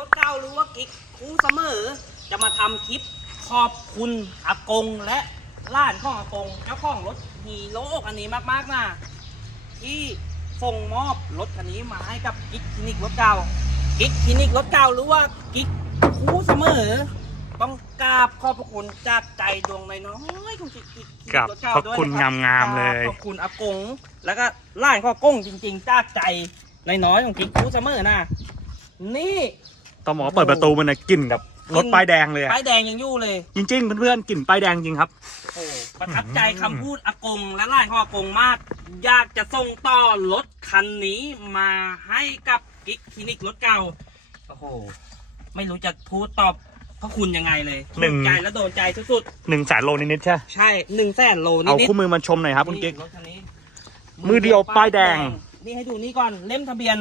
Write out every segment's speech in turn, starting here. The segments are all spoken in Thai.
นิกรถเก่าหรือว่ากิ๊กคู่เสมอ จะมาทำคลิปขอบคุณอากงและล้านของอากงเจ้าของรถฮีโร่คันนี้มากๆนะที่ส่งมอบรถคันนี้มาให้กับกิ๊กคลินิกรถเก่ากิ๊กคลินิกรถเก่าหรือว่ากิ๊กคู่เสมอ ต้องกราบขอบพระคุณจากใจดวงน้อยๆของกิ๊กคลินิกกับรถเก่าพระด้วยคุณนะครับงามๆเลย ขอบคุณอากง แล้วก็ล้านของอากงจริงๆจากใจน้อยๆของกิ๊กคู่เสมอนะนี่ ต้องบอกว่าเปิดประตูมันนะกลิ่นแบบรถป้ายแดงเลยอะป้ายแดงยังอยู่เลย จริงๆเพื่อนๆกลิ่นป้ายแดงจริงครับ โอ้ประทับใจคำพูดอากงและล้านของอากงมาก อยากจะส่งต่อรถคันนี้มาให้กับกิ๊กคลินิกรถเก่า โอ้โห ไม่รู้จะพูดตอบพระคุณยังไงเลยหนึ่ง ถูกใจและโดนใจสุดหนึ่งแสนโลนิดๆใช่ๆใช่หนึ่งแสนโลนิเอาดคู่มือมาชมหน่อยครับคุณกิ๊ก รถคันนี้มือเดียวป้ายแดง นี่ให้ดูนี่ก่อนเล่มทะเบียน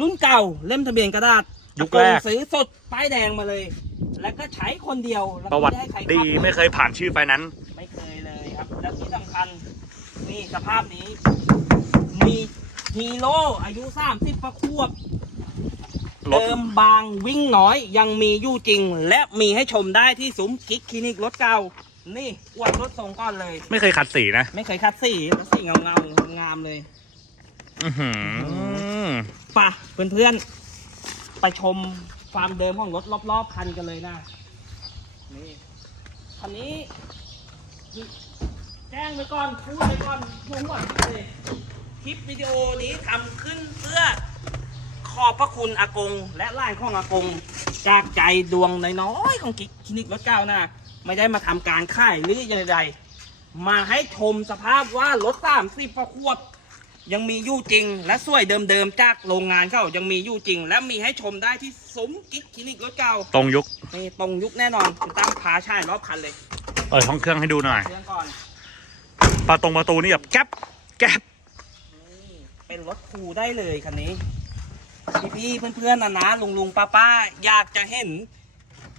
รุ่นเก่าเล่มทะเบียนกระดาษ ยุคแรกอากงซื้อสดป้ายแดงมาเลย แล้วก็ใช้คนเดียวแล้ประวัติไม่ได้ให้ใครขับดีลไม่เคยผ่านชื่อไฟนั้นซ์ไม่เคยเลยครับ แล้วที่สำคัญนี่สภาพนี้ มีฮีโร่อายุ30ประควบรถเดิมบางวิ่งน้อยยังมีอยู่จริง และมีให้ชมได้ที่ซุ้มกิ๊กคลินิกรถเก่า นี่อวดรถทรงก้อนเลย ไม่เคยขัดสีนะ ไม่เคยคัดสีสีเงาเงาๆงามเลย อื้อหือไป่ะเพื่อนๆ ไปชมความเดิมของรถรอบๆคันกันเลยนะ นี่คันนี้แจ้งไปก่อนพูดไปก่อนหัวหัวเลยคลิปวิดีโอนี้ทำขึ้นเพื่อขอบพระคุณอากง และล่านของอากง จากใจดวงน้อยๆของกิ๊กคลินิกรถเก้านะไม่ได้มาทำการค่ายหรืออย่างใดมาให้ชมสภาพว่ารถสามสิบประควบ ยังมีอยู่จริง และสวยเดิมๆจากโรงงานเขายังมีอยู่จริง และมีให้ชมได้ที่ซุ้มกิ๊กคลินิกรถเก่าตรงยุคนี่ตรงยุคแน่นอนคุณตั้มพาช่ายรอบคันเลยเปิดห้องเครื่องให้ดูหน่อยเครื่องก่อนประตรงประตูนี่แบบแก๊บแก๊บนี่เป็นรถคูได้เลยคันนี้พี่ๆเพื่อนๆนะนะลุงลุงป้าป้าๆอยากจะเห็น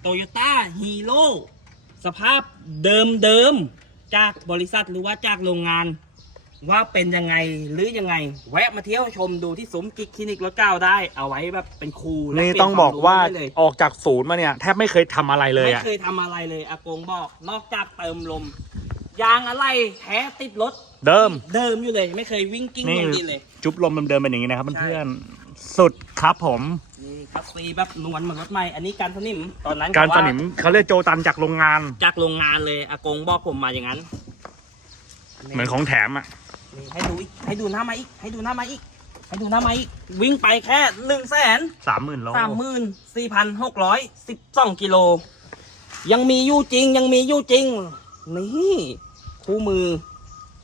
โตโยต้าฮีโร่สภาพเดิมๆจากบริษัทหรือว่าจากโรงงาน ว่าเป็นยังไงหรือยังไง แวะมาเที่ยวชมดูที่ซุ้มกิ๊กคลินิกรถเก้าได้ เอาไว้แบบเป็นครูและนี่เปลี่ยต้องบอกว่าคมรู้ได้เลย ออกจากศูนย์มาเนี่ยแทบไม่เคยทำอะไรเลยไม่อะ เคยทำอะไรเลยอากงบอก นอกจากเติมลม ยางอะไรแท้ติดรถเดิม เดิมอยู่เลย ไม่เคยวิ่งกิ้งนี่ ลงดินเลย จุ๊บลมเดิมๆเป็นอย่างนี้นะครับใช่เพื่อนๆสุดครับผม นี่คัสซีแบบนวลเหมือนรถใหม่ อันนี้การสนิมตอนนั้นการเขสว่นิมเขาเรียกโจตันจากโรงงาน จากโรงงานเลยอากงบอกผมมาอย่างนั้นเหมือนของแถมอะ นี่ให้ดูอีกให้ดูหน้ามาอีก ให้ดูหน้ามาอีก ให้ดูหน้ามาอีก วิ่งไปแค่หนึ่งแสนสามหมื่นโลสามหมื่นสี่พันหกร้อยสิบสองกิโล ยังมีอยู่จริง ยังมีอยู่จริง นี่คู่มือ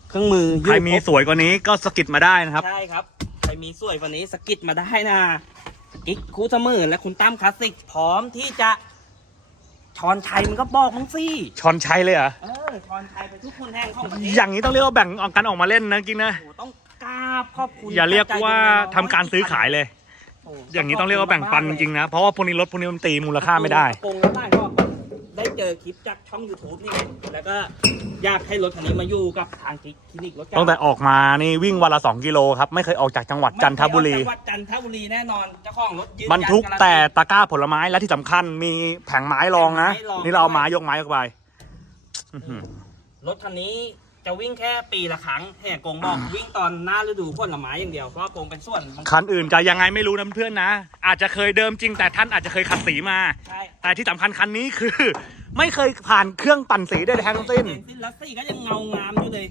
เครื่องมืออใครยู่มีครบสวยกว่านี้ก็สกิดมาได้นะครับ ใช่ครับ ใครมีสวยกวันนี้สกิดมาได้นะกิ๊กคูเสมอและคุณตั้มคลาสสิกพร้อมที่จะ ชอนชัยมันก็บอกมั้งสิชอนชัยเลยเหรอ เออชอนชัยไปทุกคนแห่งของประเทศอย่างนี้ต้องเรียกว่าแบ่งออกกันออกมาเล่นนะจริงนะ โอ้โหต้องกราบขอบคุณอย่าเรียกว่าใจทำการซื้อขายเลยโอ้โหอย่างนี้ต้องเรียกว่าแบ่งปันจริงๆนะ เพราะว่าพวกนี้รถพวกนี้มันตีมูลค่าไม่ได้โกงแล้วได้ก็ได้ เจอคลิปจากช่อง YouTube นี่ไงแล้วก็อยากให้รถคันนี้มาอยู่กับทางคลินิกรถเก่าตั้งแต่ออกมานี่วิ่งวันละ2กิโลครับไม่เคยออกจากจังหวัดจันทบุรีจังหวัดจันทบุรีแน่นอนเจ้าของรถยืนบรรทุกยันการันแต่ตะกร้าผลไม้และที่สำคัญมีแผงไม้รองนะแผงไม้รองนี่เราเอาไม้ยกไม้ออกไปอื้อหือรถคันนี้จะวิ่งแค่ปีละครั้งแห่กงบอกวิ่งตอนหน้าฤดูผลไม้อย่างเดียวเพราะว่ากงเป็นส่วนของคันอื่นจะยังไงไม่รู้นะเพื่อนๆนะ อาจจะเคยเดิมจริงแต่ท่านอาจจะเคยขัดสีมาใช่แต่ที่สำคัญคันนี้คือ ไม่เคยผ่านเครื่องปั่นสีได้ทั้งสิ้น สิ้นแล้วสีก็ยังเงางามอยู่เลย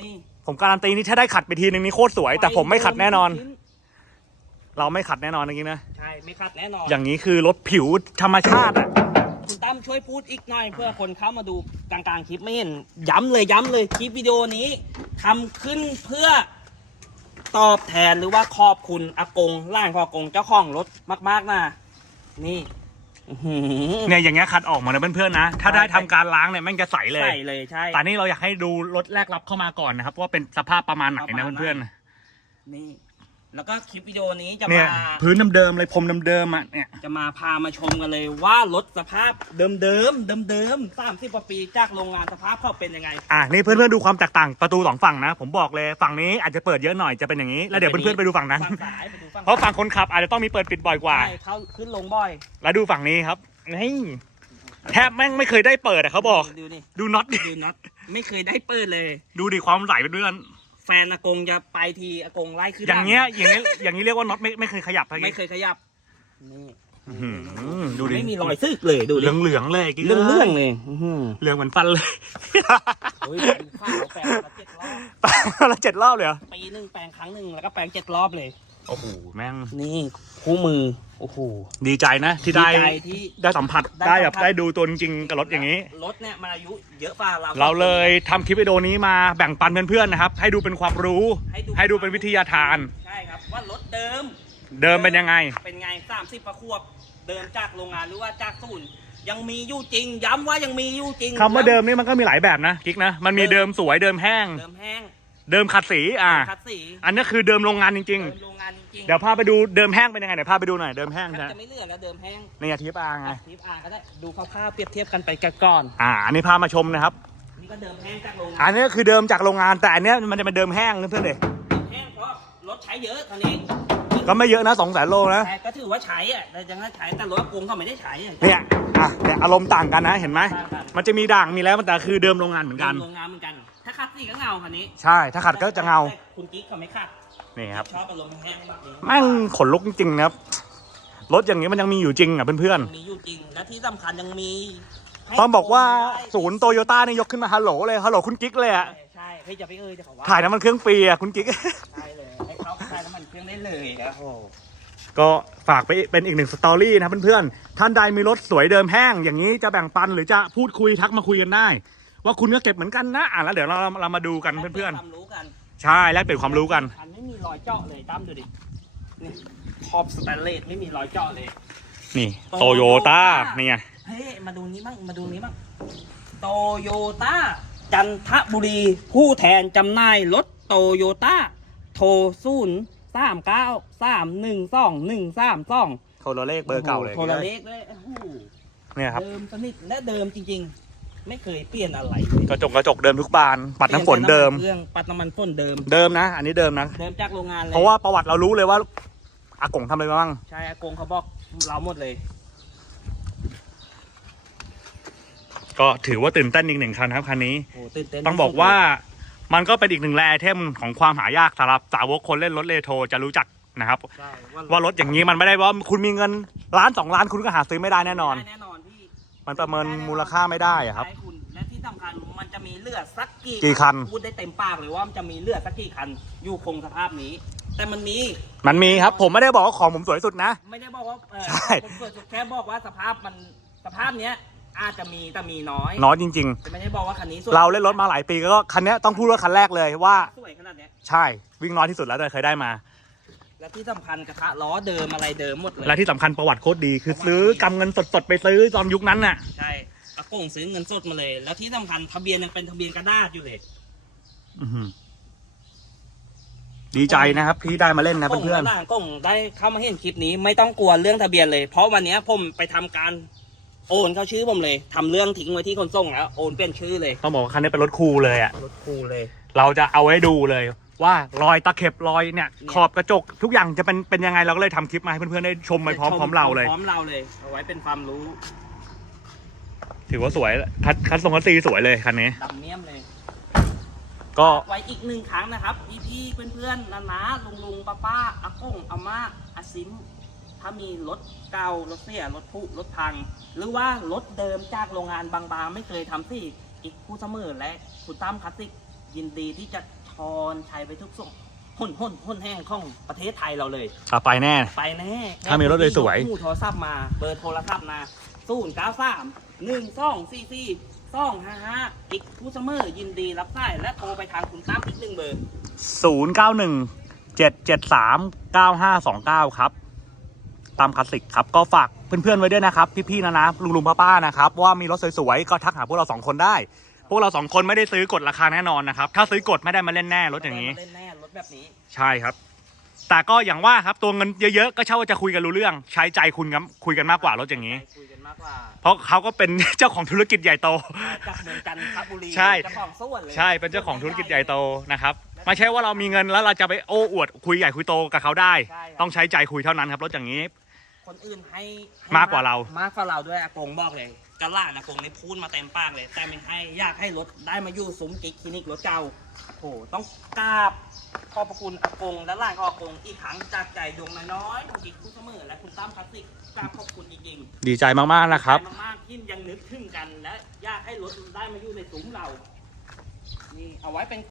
นี่ผมการันตีนี่ถ้าได้ขัดไปทีนึงนี่โคตรสวย แต่ผมไม่ขัดแน่นอน เราไม่ขัดแน่นอนจริงๆนะ ใช่ ไม่ขัดแน่นอน อย่างนี้คือรถผิวธรรมชาติอะ คุณตั้มช่วยพูดอีกหน่อย เพื่อคนเข้ามาดูกลางๆคลิปไม่เห็น ย้ำเลยย้ำเลยคลิปวิดีโอนี้ทำขึ้นเพื่อตอบแทนหรือว่าขอบคุณอากงล่างของอากงเจ้าของรถมาก ๆนะนี่อื้อหือ เนี่ยอย่างเงี้ยขัดออกหมาเลยเพื่อนๆนะ ถ้าได้ทำการล้างเนี่ยแม่งจะใสเลยใช่เลยใช่ แต่นี่เราอยากให้ดูรถแรกรับเข้ามาก่อนนะครับว่าเป็นสภาพประมาณไหนนะเพื่อนนี่ แล้วก็คลิปวิดีโอนี้จะเนี่ยมา พื้นเดิมๆเลยพรมเดิมๆอะเนี่ย จะมาพามาชมกันเลยว่ารถสภาพเดิมเดิมเดิมเดิมสามสิบกว่าปีจากโรงงานสภาพเขาเป็นยังไง อะนี่เพื่อนๆดูความแตกต่างประตูสองฝั่งนะ ผมบอกเลยฝั่งนี้อาจจะเปิดเยอะหน่อยจะเป็นอย่างนี้ แล้วเดี๋ยวเพื่อนๆไปดูฝั่งนั้น ฝั่งซ้ายไปดูฝั่งเพราะฝั่งคนขับอาจจะต้องมีเปิดปิดบ่อยกว่า ใช่เขาขึ้นลงบ่อยแล้วดูฝั่งนี้ครับนี่แทบแม่งไม่เคยได้เปิดอะเขาบอก ดูนี่ดูน็อตดิดูน็อตไม่เคยได้เปิดเลย ดูดิความใสเพื่อน แฟนอากงจะไปทีอากงไล่ขึ้นๆอย่างเงี้ยอย่างเงี้ยอย่างนี้เรียกว่าน็อตไม่ไม่เคยขยับไม่เคยขยับนี่อื้อหือดูดิไม่มีรอยซึกเลยดูเหดิลืองเหลืองๆเลยกิ๊กเรื่องเรื่องเลยอื้อหือเหลืองเหมือนฟันเลยโอ้ยดูข้าวแปลงละเจ็ดรอบแล้วเจ็ดรอบเลยเหรอ ปีหนึ่งแปลงครั้งหนึ่งแล้วก็แปลงเจ็ดรอบเลย โอ้โหแม่งนี่คู่มือโอ้โหดีใจนะที่ได้ดีใจที่ ได้สัมผัสได้ได้สัแบมบผัส ได้ดูตัวจริงๆกับรถอย่างนี้ รถเนี่ยมันอายุเยอะฝ่าเราเราเลยทำคลิปวิดีโอนี้มาแบ่งปันเพื่อนๆนะครับ ให้ดูเป็นความรู้ ให้ดูเป็นวิทยาทาน ใช่ครับว่ารถเดิม เดิมเป็นยังไง เป็นไงสามสิบประควบ เดิมจากโรงงานหรือว่าจากศูนย์ยังมีอยู่จริง ย้ำว่ายังมีอยู่จริงคำว่าเดิมนี่มันก็มีหลายแบบนะกิ๊กนะ มันมีเดิมสวยเดิมแห้ง เดิมแห้งเดิมขัดสีอ่าคัดสีอันนี้คือเดิมโรงงานจริง เดิมโรงงาน จริงๆเดี๋ยวพาไปดูเดิมแห้งเป็นยังไงเดี๋ยวพาไปดูหน่อยเดิมแห้งแทบนะจะไม่เหลือแล้วเดิมแห้งนี่อาทิตย์อาไงทิปอาก็ได้ดูคร่าวๆเปรียบเทียบกันไปกันก่อนอ่าอันนี้พามาชมนะครับนี่ก็เดิมแห้งจากโรงงาอันนนี้ก็คือเดิมจากโรงงานแต่อันเนี้ยมันจะเป็นเดิมแห้งเพื่อนๆเด็เดิมแห้งเพราะรถใช้เยอะตอนนี้ก็ไม่เยอะนะสองแสนโลนะแต่ก็ถือว่าใช้อะแต่ยังไงใช้แต่รถกรุงเขาไม่ได้ใช้อะ เนี่ยอะเนี่ยอารมณ์ต่างกันนะเห็นไหมต่างกันมันจะมีด่างมีแล้วแต่คือเดิมโรงงานเหมือนกัน โรงงานเหมือนกัน ถ้าคัดสีก็เงาคันนี้ใช่ถ้าขัดก็จะเงาแต่คุณกิ๊กเขาไม่คัด นี่ครับ ชอบอารมณ์แห้งๆแบบนี้แม่งขนลุกจริงๆนะครับ รถอย่างนี้มันยังมีอยู่จริงอะเพื่อนมีอยู่จริง และที่สำคัญยังมีให้ๆต้องบอกว่าได้ศูนย์โตโยต้านี่ยกขึ้นมาฮัลโหลเลยฮัลโหลคุณกิ๊กเลยอะใช่ใช่เฮ้ยจะไปเอ่ยจะขอว่าถ่ายน้ำมันเครื่องฟรีอะคุณกิ๊ก ใช่เลยให้เขาใช้น้ำมันเครื่องได้เลยครับโอ้โหก็ฝากไปเป็นอีกหนึ่งสตอรี่นะครับเพื่อนๆ ท่านใดมีรถสวยเดิมแห้ง อย่างนี้จะแบ่งปันหรือจะพูดคุยทักมาคุยกันได้ ว่าคุณก็เก็บเหมือนกันนะอะแล้วเดี๋ยวเราเรามาดูกันเพื่อนความรู้กันๆ ใช่แลกเปลี่ยนความรู้กัน คัน ไม่มีรอยเจาะเลยตั้มดูดินี่ขอบสแตนเลสไม่มีรอยเจาะเลย นี่โตโยต้าเนี่ยเฮ้ยมาดูนี้บ้างมาดูนี้บ้างโตโยต้าจันทบุรีผู้แทนจำหน่ายรถโตโยต้าโทรศูนย์สามเก้าสามหนึ่งสองหนึ่งสามสองโทรเลขเบอร์เก่าเลยโทรเลขเลยโอ้โหเนี่ยครับเดิมสนิทและเดิมจริงๆ ไม่เคยเปลี่ยนอะไรเลยกระจกกระจกเดิมทุกบาน ปัดน้ำฝนเดิมเครื่องปัดน้ำมันฝนเดิม เดิมนะ อันนี้เดิมนะ เดิมจากโรงงานเลยเพราะว่าประวัติเรารู้เลยว่าอากงทำอะไรมาบ้าง ใช่อากงเขาบอกเราหมดเลย ก็ถือว่าตื่นเต้นอีกหนึ่งคันครับคันนี้ โอ้ตื่นเต้นต้องบอกว่ามันก็เป็นอีกหนึ่งแรไอเทมของความหายากสำหรับสาวกคนเล่นรถเรโทรจะรู้จักนะครับ ใช่ว่ารถอย่างนี้มันไม่ได้ว่าคุณมีเงินล้านสองล้านคุณก็หาซื้อไม่ได้แน่นอน แน่นอนพี่ มันประเมินมูลค่าไม่ได้อะครับ ใช่คุณและที่สำคัญมันจะมีเลือดสักกี่กี่คัน พูดได้เต็มปากเลยว่ามันจะมีเลือดสักกี่คันอยู่คงสภาพนี้ แต่มันมีมันมีครับ ผมไม่ได้บอกว่าของผมสวยสุดนะ ไม่ได้บอกว่าเออใช่ ผมเกิดแค่บอกว่าสภาพมันสภาพเนี้ยอาจจะมีแต่มีน้อยน้อยจริง แต่ไม่ได้บอกว่าคันนี้สวยๆ เราเล่นรถมาหลายปีก็คันนี้ต้องพูดว่าคันแรกเลยว่า สวยขนาดเนี้ยใช่วิ่งน้อยที่สุดแล้วเลยเคยได้มา และที่สำคัญกระทะล้อเดิมอะไรเดิมหมดเลยและที่สำคัญประวัติโคตรดี คือซื้อกำเงินสดๆไปซื้อตอนยุคนั้นน่ะ ใช่อากงซื้อเงินสดมาเลย แล้วที่สำคัญทะเบียนยังเป็นทะเบียนกระดาษอยู่เลยอื้อหือดีใจนะครับที่ได้มาเล่นนะกงเพื่อนหน้ากงได้เข้ามาเห็นคลิปนี้ไม่ต้องกลัวเรื่องทะเบียนเลย เพราะวันเนี้ยผมไปทำการโอนเข้าชื่อผมเลยทำเรื่องทิ้งไว้ที่คนส่งแล้วโอนเปลี่ยนชื่อเลยๆต้องบอกว่าคันนี้เป็นรถคูลเลยอะ รถคูเลย เราจะเอาไว้ดูเลย ว่ารอยตะเข็บรอยเนี่ยขอบกระจกทุกอย่างจะเป็นเป็นยังไงเราก็เลยทำคลิปมาให้เพื่อนๆได้ชมไปพร้อมพร้อมเราเลย พร้อมเราเลย เอาไว้เป็นความรู้ถือว่าสวยคัดคัดทรงคัดซีสวยเลยคันนี้ดำเมี่ยมเลยก็ ไว้อีกหนึ่งครั้งนะครับพี่พี่ๆเพื่อนๆนานาลุงลุงป้าป้าอากงอาม่าอาซิม ถ้ามีรถเก่ารถเสียรถผุรถพัง หรือว่ารถเดิมจากโรงงานบางๆ ไม่เคยทำสิอีกคู่เสมอและคุณตั้มคลาสสิกยินดีที่จะ ทอนชัยไปทุกส่งหุ่นหุ่นหุ่นแห้งของประเทศไทยเราเลยขับไปแน่ ไปแน่ถ้ามีรถสวยๆหูโทรศัพท์มาเบอร์โทรศัพท์มาศูนย์เก้าสามหนึ่งสองสี่สี่สองห้าห้าอีกคู่เสมอยินดีรับสายและโทรไปทางคุณตั้มอีกหนึ่งเบอร์ 0 9 1 7 7 3 9 5 2 9 ครับ ตามคลาสสิกครับ ก็ฝากเพื่อนๆไว้ด้วยนะครับ พี่ๆนะนะลุงลุงๆป้าๆนะครับ ว่ามีรถสวยๆ ก็ทักหาพวกเราสองคนได้ พวกเราสองคนไม่ได้ซื้อกดราคาแน่นอนนะครับ ถ้าซื้อกดไม่ได้มาเล่นแน่รถอย่างนี้นี้ เล่นแน่รถแบบนี้ ใช่ครับ แต่ก็อย่างว่าครับตัวเงินเยอะๆก็เช่าว่าจะคุยกันรู้เรื่อง ใช้ใจคุณครับคุยกันมากกว่ารถอย่างนี้ คุยกันมากกว่าเพราะเขาก็เป็น เจ้าของธุรกิจใหญ่โต จากเมืองจันทบุรีใช่ เจ้าของสวนเลยใช่เป็นเจ้าของธุรกิจใหญ่โตนะครับไม่ใช่ว่าเรามีเงินแล้วเราจะไปโอ้อวดคุยใหญ่คุยโตกับเขาได้ ใช่ครับต้องใช้ใจคุยเท่านั้นครับรถอย่างนี้ คนอื่นให้ให้มากกว่าเรา มากกว่าเราด้วยอากงบอกเลย กระล่านอากงนี่พูดมาเต็มปากเลย แต่ไม่ให้อยากให้รถได้มาอยู่ซุ้มกิ๊กคลินิกรถเก่าโอ้โหต้องกราบขอบพระคุณอากงและล่านของอากงอีกครั้งจากใจดวงน้อยๆของกิ๊กผู้เสมอและคุณตั้มคลาสสิกกราบขอบคุณจริงๆดีใจมากๆนะครับดีใจมากๆที่ยังนึกถึงกันและอยากให้รถได้มาอยู่ในซุ้มเรานี่เอาไว้เป็น